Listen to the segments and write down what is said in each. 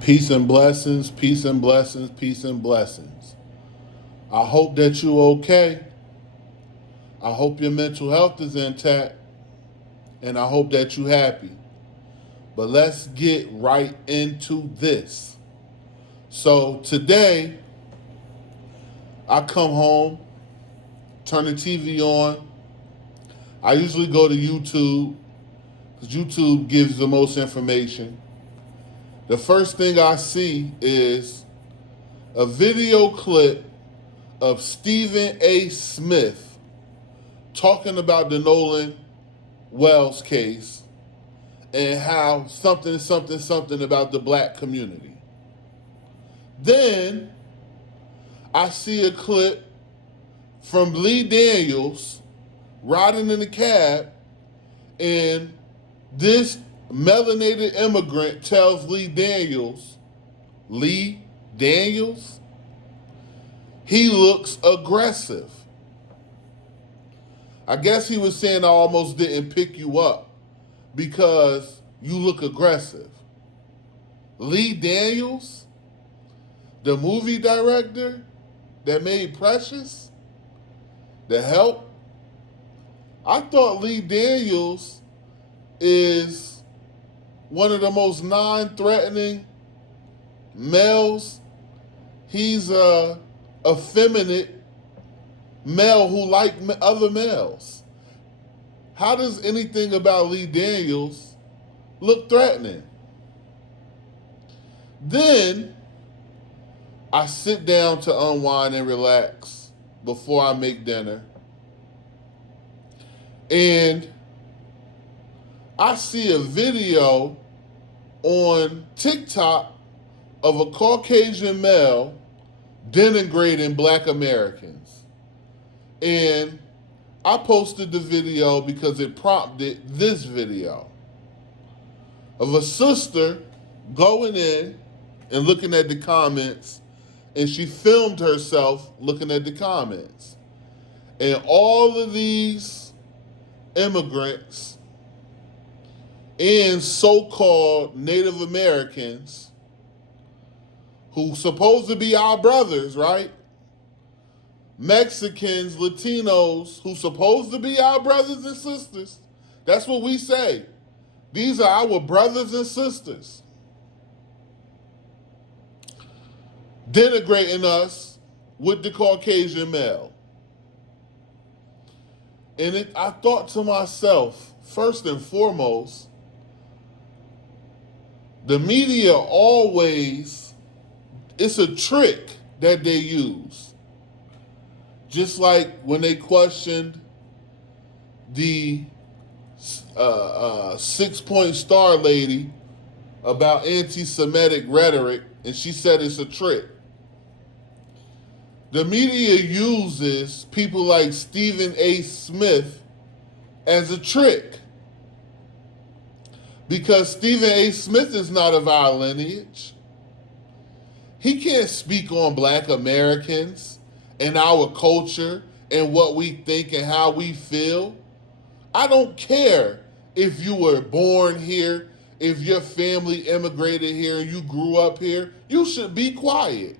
Peace and blessings, peace and blessings, peace and blessings. I hope that you're okay. I hope your mental health is intact. And I hope that you're happy. But let's get right into this. So today, I come home, turn the TV on. I usually go to YouTube because YouTube gives the most information. The first thing I see is a video clip of Stephen A. Smith talking about the Nolan Wells case and how something about the black community. Then I see a clip from Lee Daniels riding in the cab, and this melanated immigrant tells Lee Daniels, he looks aggressive. I guess he was saying I almost didn't pick you up because you look aggressive. Lee Daniels, the movie director that made Precious, The Help. I thought Lee Daniels is one of the most non-threatening males. He's a effeminate male who like other males. How does anything about Lee Daniels look threatening? Then I sit down to unwind and relax before I make dinner. And I see a video on TikTok of a Caucasian male denigrating black Americans. And I posted the video because it prompted this video of a sister going in and looking at the comments, and she filmed herself looking at the comments. And all of these immigrants and so-called Native Americans who supposed to be our brothers, right? Mexicans, Latinos, who supposed to be our brothers and sisters. That's what we say. These are our brothers and sisters. Denigrating us with the Caucasian male. And I thought to myself, first and foremost, the media always, it's a trick that they use. Just like when they questioned the 6-point star lady about anti-Semitic rhetoric, and she said it's a trick. The media uses people like Stephen A. Smith as a trick because Stephen A. Smith is not of our lineage. He can't speak on black Americans and our culture and what we think and how we feel. I don't care if you were born here, if your family immigrated here and you grew up here. You should be quiet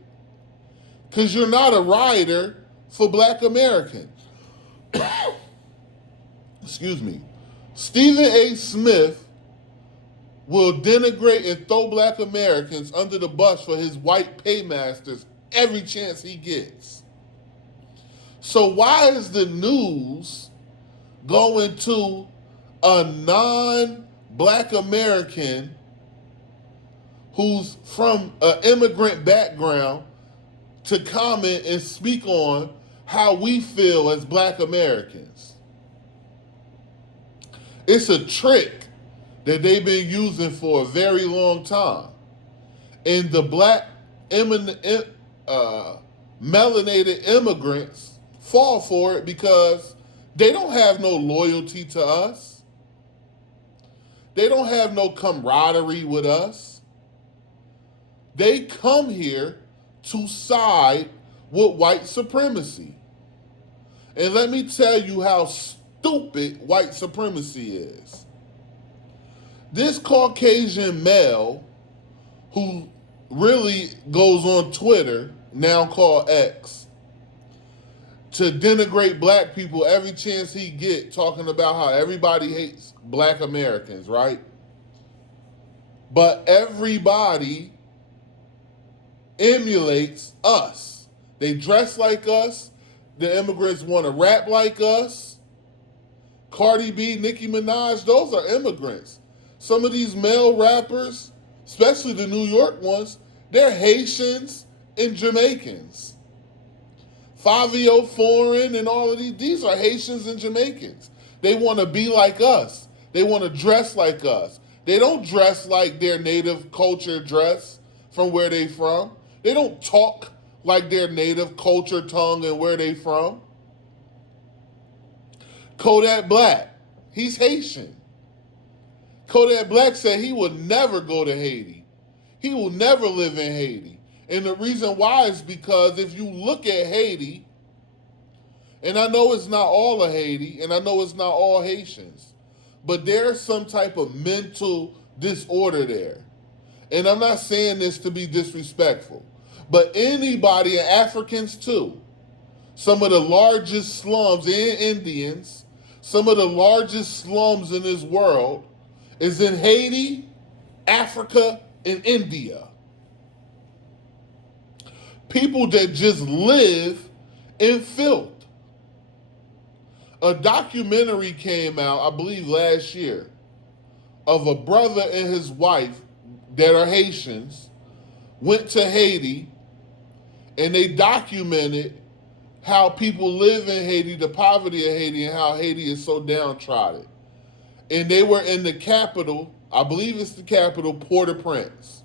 because you're not a writer for black Americans. Excuse me. Stephen A. Smith will denigrate and throw black Americans under the bus for his white paymasters every chance he gets. So why is the news going to a non-black American who's from an immigrant background to comment and speak on how we feel as black Americans? It's a trick that they've been using for a very long time. And the black melanated immigrants fall for it because they don't have no loyalty to us. They don't have no camaraderie with us. They come here to side with white supremacy. And let me tell you how stupid white supremacy is. This Caucasian male who really goes on Twitter, now called X, to denigrate black people every chance he get, talking about how everybody hates black Americans, right? But everybody emulates us. They dress like us. The immigrants want to rap like us. Cardi B, Nicki Minaj, those are immigrants. Some of these male rappers, especially the New York ones, they're Haitians and Jamaicans. Fabio Foreign and all of these are Haitians and Jamaicans. They want to be like us. They want to dress like us. They don't dress like their native culture dress from where they from. They don't talk like their native culture tongue and where they from. Kodak Black, he's Haitian. Kodak Black said he would never go to Haiti. He will never live in Haiti. And the reason why is because if you look at Haiti, and I know it's not all of Haiti, and I know it's not all Haitians, but there's some type of mental disorder there. And I'm not saying this to be disrespectful, but anybody, and Africans too, some of the largest slums in Indians, some of the largest slums in this world is in Haiti, Africa, and India. People that just live in filth. A documentary came out, I believe last year, of a brother and his wife that are Haitians, went to Haiti, and they documented how people live in Haiti, the poverty of Haiti, and how Haiti is so downtrodden. And they were in the capital, I believe it's the capital, Port-au-Prince.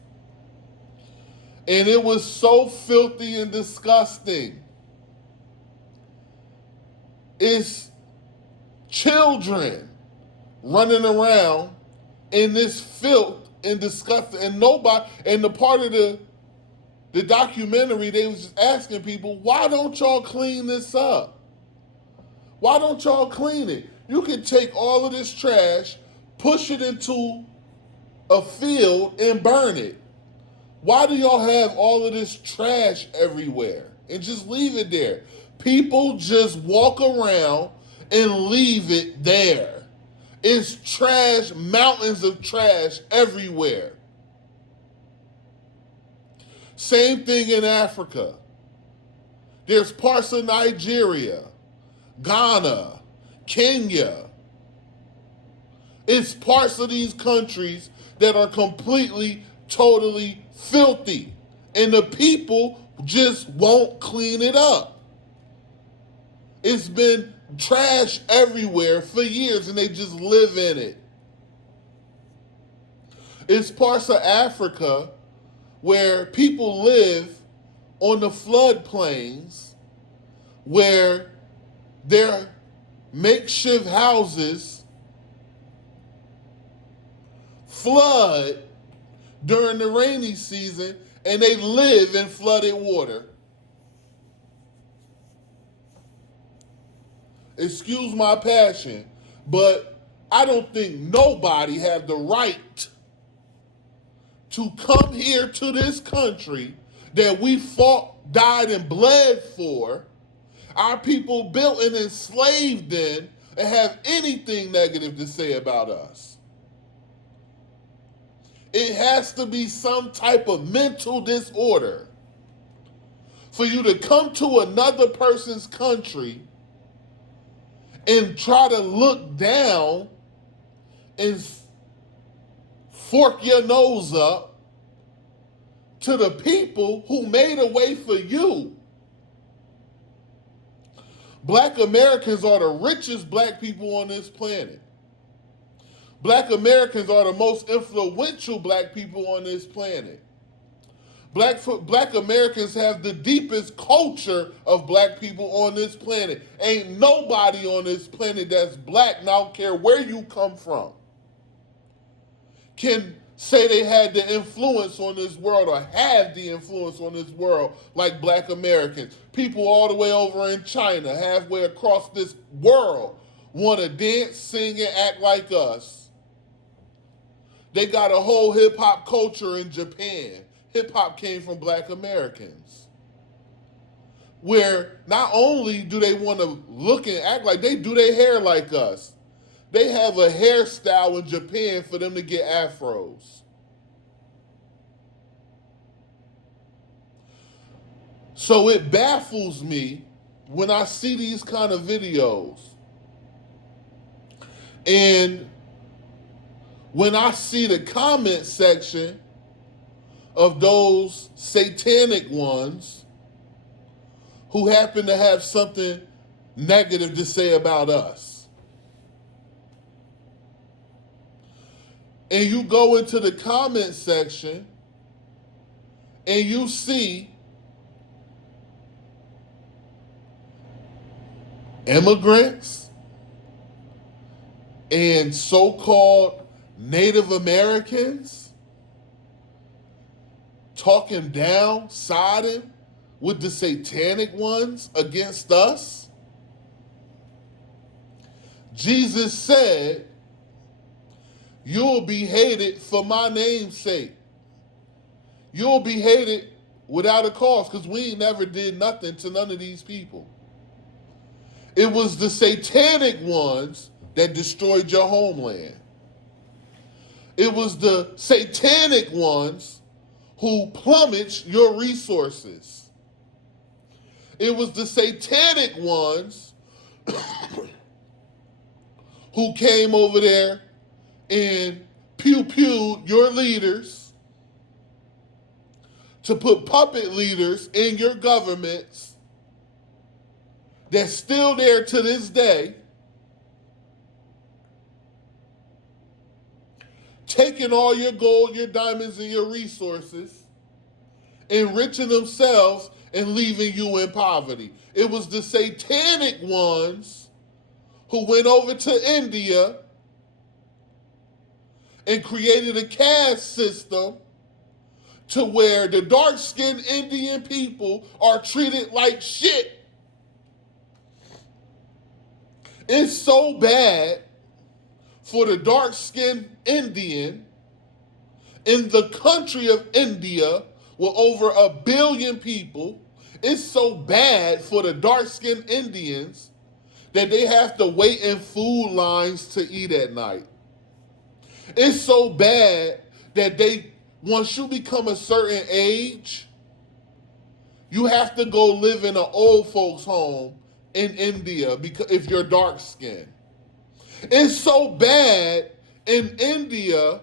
And it was so filthy and disgusting. It's children running around in this filth and disgust, and nobody, and the part of the documentary, they was just asking people, why don't y'all clean this up? Why don't y'all clean it? You can take all of this trash, push it into a field and burn it. Why do y'all have all of this trash everywhere and just leave it there? People just walk around and leave it there. It's trash, mountains of trash everywhere. Same thing in Africa. There's parts of Nigeria, Ghana, Kenya. It's parts of these countries that are completely, totally filthy. And the people just won't clean it up. It's been trash everywhere for years and they just live in it. It's parts of Africa where people live on the floodplains, where their makeshift houses flood during the rainy season and they live in flooded water. Excuse my passion, but I don't think nobody have the right to come here to this country that we fought, died, and bled for, our people built and enslaved in, and have anything negative to say about us. It has to be some type of mental disorder for you to come to another person's country and try to look down and fork your nose up to the people who made a way for you. Black Americans are the richest black people on this planet. Black Americans are the most influential black people on this planet. Black Americans have the deepest culture of black people on this planet. Ain't nobody on this planet that's black, and I don't care where you come from, can say they had the influence on this world or have the influence on this world like black Americans. People all the way over in China, halfway across this world, want to dance, sing, and act like us. They got a whole hip-hop culture in Japan, hip hop came from black Americans. Where not only do they want to look and act like they do their hair like us, they have a hairstyle in Japan for them to get afros. So it baffles me when I see these kind of videos. And when I see the comment section of those satanic ones who happen to have something negative to say about us. And you go into the comment section and you see immigrants and so-called Native Americans talking down, siding with the satanic ones against us. Jesus said, you'll be hated for my name's sake. You'll be hated without a cause, because we ain't never did nothing to none of these people. It was the satanic ones that destroyed your homeland. It was the satanic ones who plummeted your resources. It was the satanic ones who came over there and pew-pewed your leaders to put puppet leaders in your governments that's still there to this day, taking all your gold, your diamonds, and your resources, enriching themselves and leaving you in poverty. It was the satanic ones who went over to India and created a caste system to where the dark-skinned Indian people are treated like shit. It's so bad for the dark-skinned Indian in the country of India with over 1 billion people. It's so bad for the dark-skinned Indians that they have to wait in food lines to eat at night. It's so bad that once you become a certain age, you have to go live in an old folks' home in India because if you're dark-skinned. It's so bad in India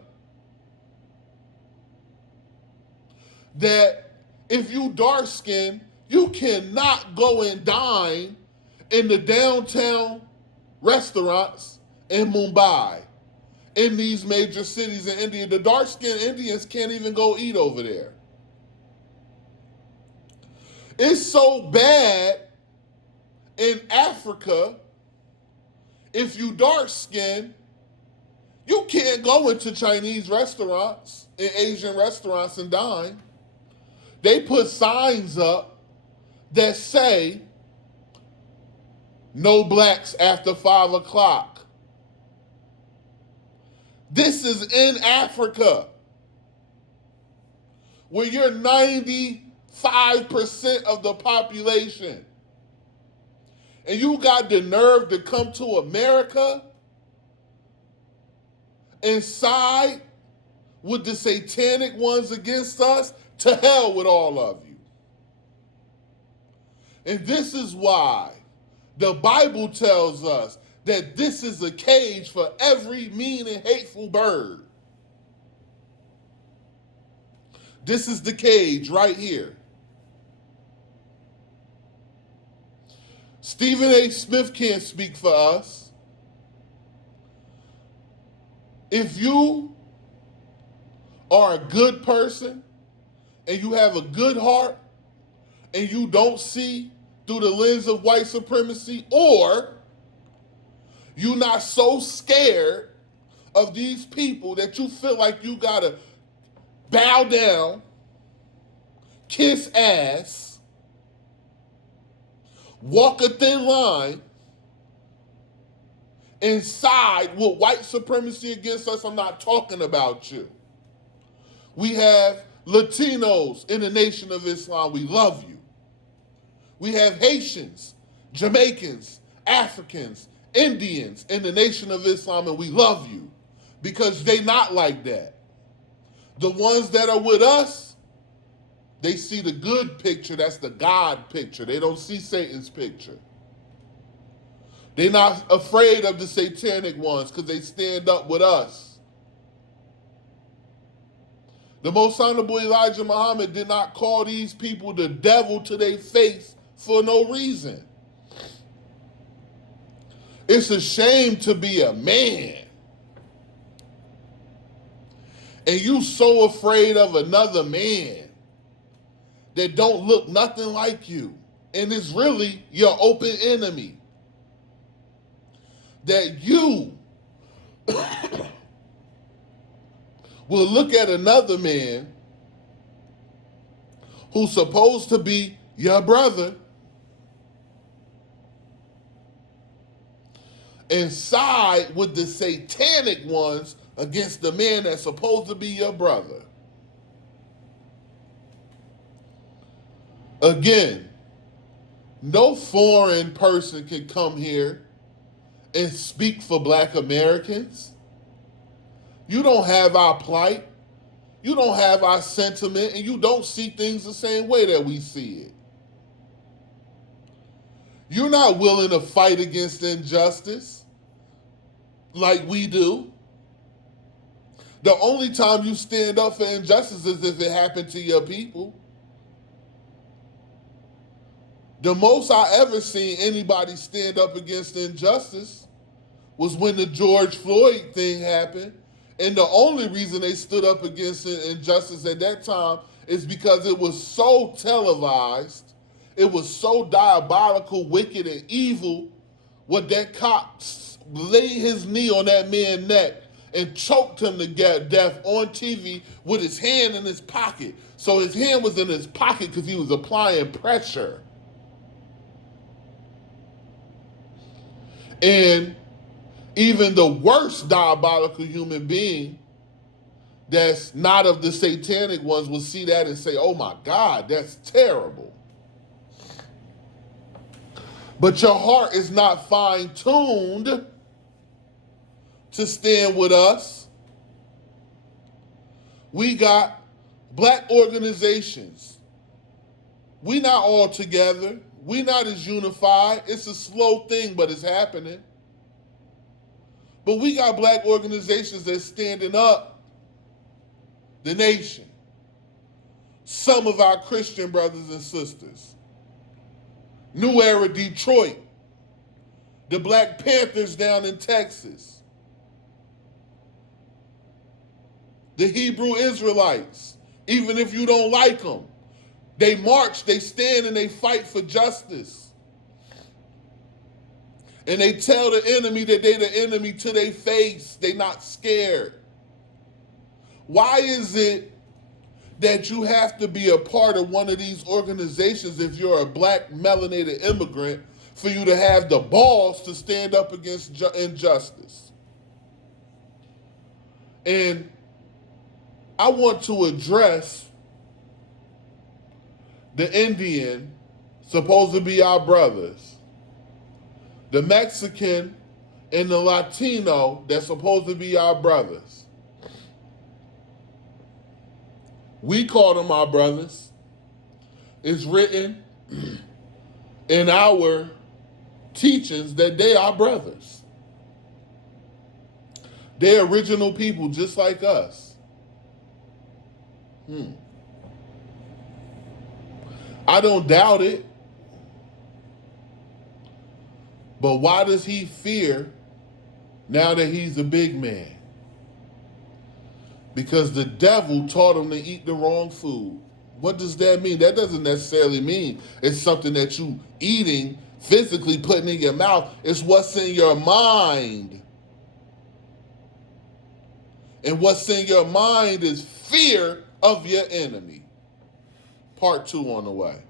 that if you dark-skinned, you cannot go and dine in the downtown restaurants in Mumbai, in these major cities in India. The dark-skinned Indians can't even go eat over there. It's so bad in Africa, if you dark-skinned, you can't go into Chinese restaurants and Asian restaurants and dine. They put signs up that say, no blacks after 5 o'clock. This is in Africa, where you're 95% of the population. And you got the nerve to come to America and side with the satanic ones against us? To hell with all of you. And this is why the Bible tells us that this is a cage for every mean and hateful bird. This is the cage right here. Stephen A. Smith can't speak for us. If you are a good person and you have a good heart and you don't see through the lens of white supremacy, or you're not so scared of these people that you feel like you gotta bow down, kiss ass, walk a thin line, and side with white supremacy against us, I'm not talking about you. We have Latinos in the Nation of Islam, we love you. We have Haitians, Jamaicans, Africans, Indians in the Nation of Islam, and we love you because they not like that. The ones that are with us, they see the good picture. That's the God picture. They don't see Satan's picture. They're not afraid of the satanic ones because they stand up with us. The Most Honorable Elijah Muhammad did not call these people the devil to their face for no reason. It's a shame to be a man and you so afraid of another man that don't look nothing like you and is really your open enemy. That you will look at another man who's supposed to be your brother and side with the satanic ones against the man that's supposed to be your brother. Again, no foreign person can come here and speak for Black Americans. You don't have our plight. You don't have our sentiment, and you don't see things the same way that we see it. You're not willing to fight against injustice like we do. The only time you stand up for injustice is if it happened to your people. The most I ever seen anybody stand up against injustice was when the George Floyd thing happened. And the only reason they stood up against injustice at that time is because it was so televised, it was so diabolical, wicked, and evil, what that cop laid his knee on that man's neck and choked him to death on TV with his hand in his pocket. So his hand was in his pocket because he was applying pressure. And even the worst diabolical human being that's not of the satanic ones will see that and say, oh my God, that's terrible. But your heart is not fine-tuned to stand with us. We got Black organizations. We not all together. We not as unified. It's a slow thing, but it's happening. But we got Black organizations that's standing up the nation. Some of our Christian brothers and sisters. New Era Detroit. The Black Panthers down in Texas. The Hebrew Israelites, even if you don't like them, they march, they stand, and they fight for justice. And they tell the enemy that they the enemy to their face. They not scared. Why is it that you have to be a part of one of these organizations if you're a Black melanated immigrant for you to have the balls to stand up against injustice? And I want to address the Indian, supposed to be our brothers, the Mexican and the Latino that's supposed to be our brothers. We call them our brothers. It's written in our teachings that they are brothers. They're original people just like us. I don't doubt it. But why does he fear now that he's a big man? Because the devil taught him to eat the wrong food. What does that mean? That doesn't necessarily mean it's something that you eating, physically putting in your mouth. It's what's in your mind. And what's in your mind is fear of your enemy. Part 2 on the way.